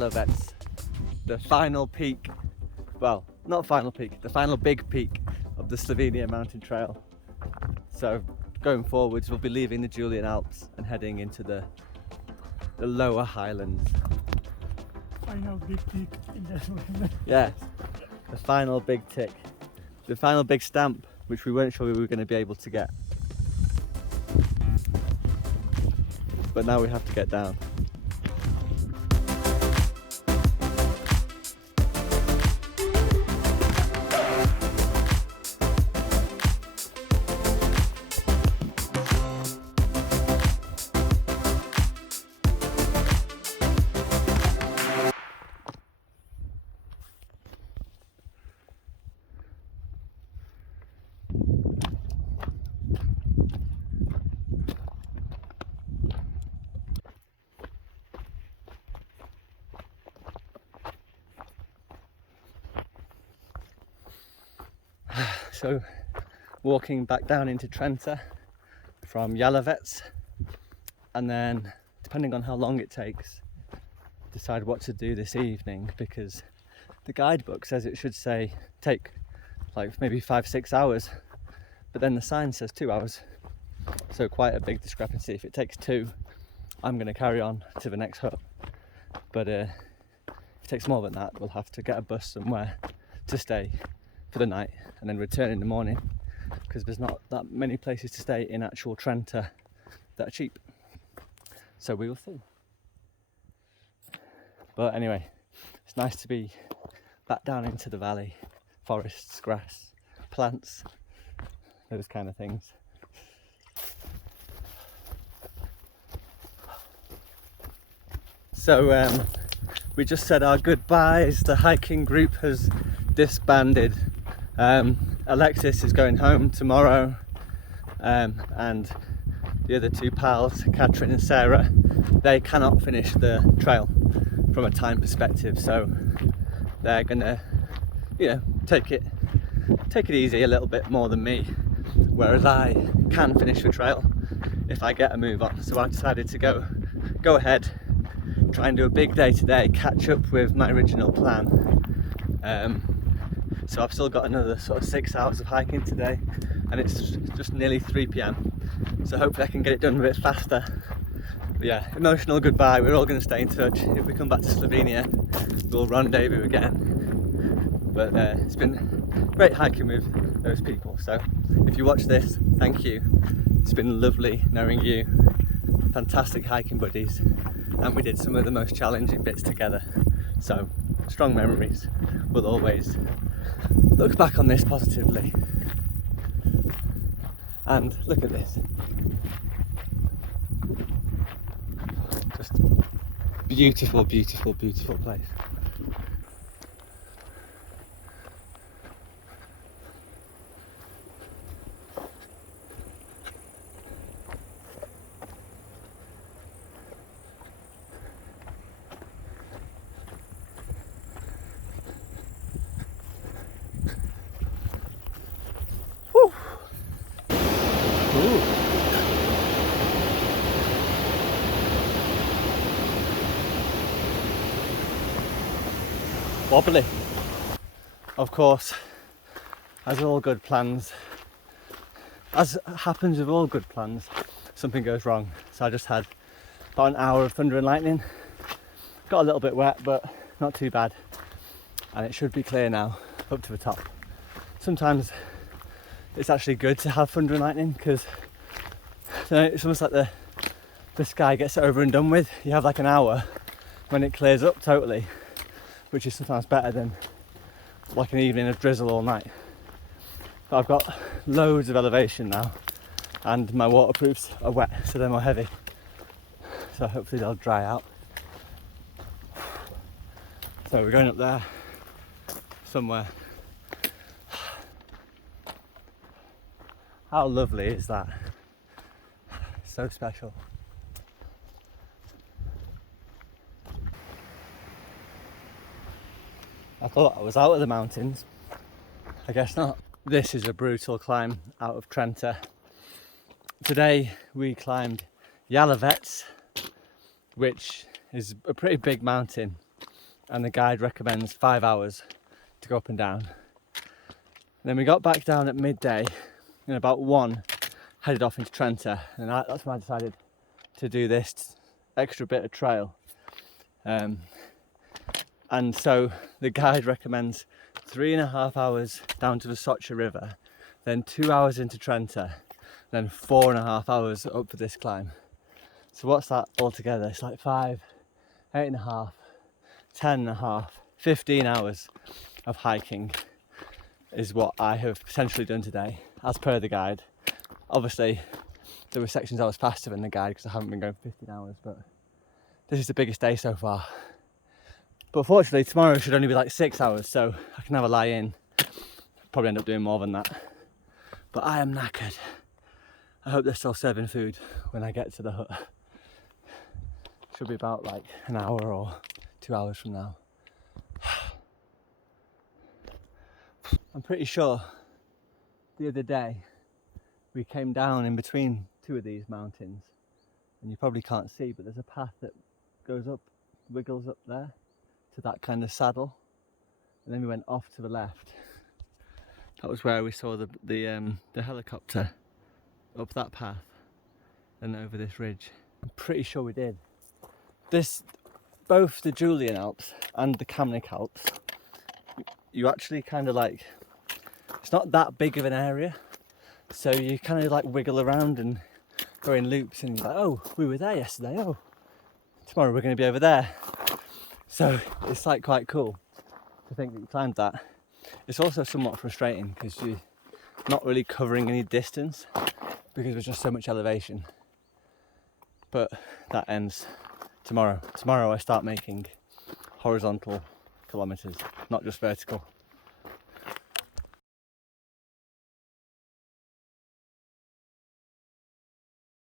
Zavetišče, the final peak, well, not final peak, the final big peak of the Slovenian Mountain Trail. So going forwards, we'll be leaving the Julian Alps and heading into the lower highlands. Final big peak in the Slovenia. Yes, the final big tick, the final big stamp, which we weren't sure we were going to be able to get. But now we have to get down. So walking back down into Trenta from Zavetišče, and then depending on how long it takes, decide what to do this evening, because the guidebook says it should say take like maybe 5-6 hours, but then the sign says 2 hours, so quite a big discrepancy. If it takes 2, I'm going to carry on to the next hut, but if it takes more than that, we'll have to get a bus somewhere to stay for the night and then return in the morning, because there's not that many places to stay in actual Trenta that are cheap, so we will see. But anyway, it's nice to be back down into the valley, forests, grass, plants, those kind of things. So we just said our goodbyes. The hiking group has disbanded. Alexis is going home tomorrow, and the other 2 pals, Katrin and Sarah, they cannot finish the trail from a time perspective, so they're gonna, take it easy a little bit more than me, whereas I can finish the trail if I get a move on. So I decided to go ahead, try and do a big day today, catch up with my original plan. So I've still got another sort of 6 hours of hiking today, and it's just nearly 3 p.m. So hopefully I can get it done a bit faster. But yeah, emotional goodbye. We're all going to stay in touch. If we come back to Slovenia, we'll rendezvous again. But it's been great hiking with those people. So if you watch this, thank you. It's been lovely knowing you. Fantastic hiking buddies, and we did some of the most challenging bits together. So strong memories. We'll always look back on this positively. And look at this. Just beautiful, beautiful, beautiful place. Wobbly. Of course, as all good plans, as happens with all good plans, something goes wrong. So I just had about an hour of thunder and lightning. Got a little bit wet, but not too bad. And it should be clear now, up to the top. Sometimes it's actually good to have thunder and lightning, because it's almost like the sky gets over and done with. You have like an hour when it clears up totally, which is sometimes better than like an evening of drizzle all night. But I've got loads of elevation now, and my waterproofs are wet, so they're more heavy. So hopefully they'll dry out. So we're going up there somewhere. How lovely is that? So special. I thought I was out of the mountains. I guess not. This is a brutal climb out of Trenta. Today we climbed Zavetišče, which is a pretty big mountain. and the guide recommends 5 hours to go up and down. And then we got back down at midday, and about 1 headed off into Trenta, and that's when I decided to do this extra bit of trail. And so the guide recommends 3.5 hours down to the Soče river, then 2 hours into Trenta, then 4.5 hours up for this climb. So what's that altogether? It's like 5, 8.5, 10.5, 15 hours of hiking is what I have potentially done today, as per the guide. Obviously, there were sections I was faster than the guide because I haven't been going for 15 hours, but this is the biggest day so far. But fortunately, tomorrow should only be like 6 hours, so I can have a lie in. Probably end up doing more than that. But I am knackered. I hope they're still serving food when I get to the hut. Should be about like an hour or 2 hours from now. I'm pretty sure the other day we came down in between 2 of these mountains, and you probably can't see, but there's a path that goes up, wiggles up there to that kind of saddle, and then we went off to the left. That was where we saw the helicopter up that path and over this ridge. I'm pretty sure we did. Both the Julian Alps and the Kamnik Alps, you actually kind of like, it's not that big of an area, so you kind of like wiggle around and go in loops, and you're like, oh, we were there yesterday, oh, tomorrow we're going to be over there. So it's like quite cool to think that you climbed that. It's also somewhat frustrating because you're not really covering any distance because there's just so much elevation. But that ends tomorrow. Tomorrow I start making horizontal kilometres, not just vertical.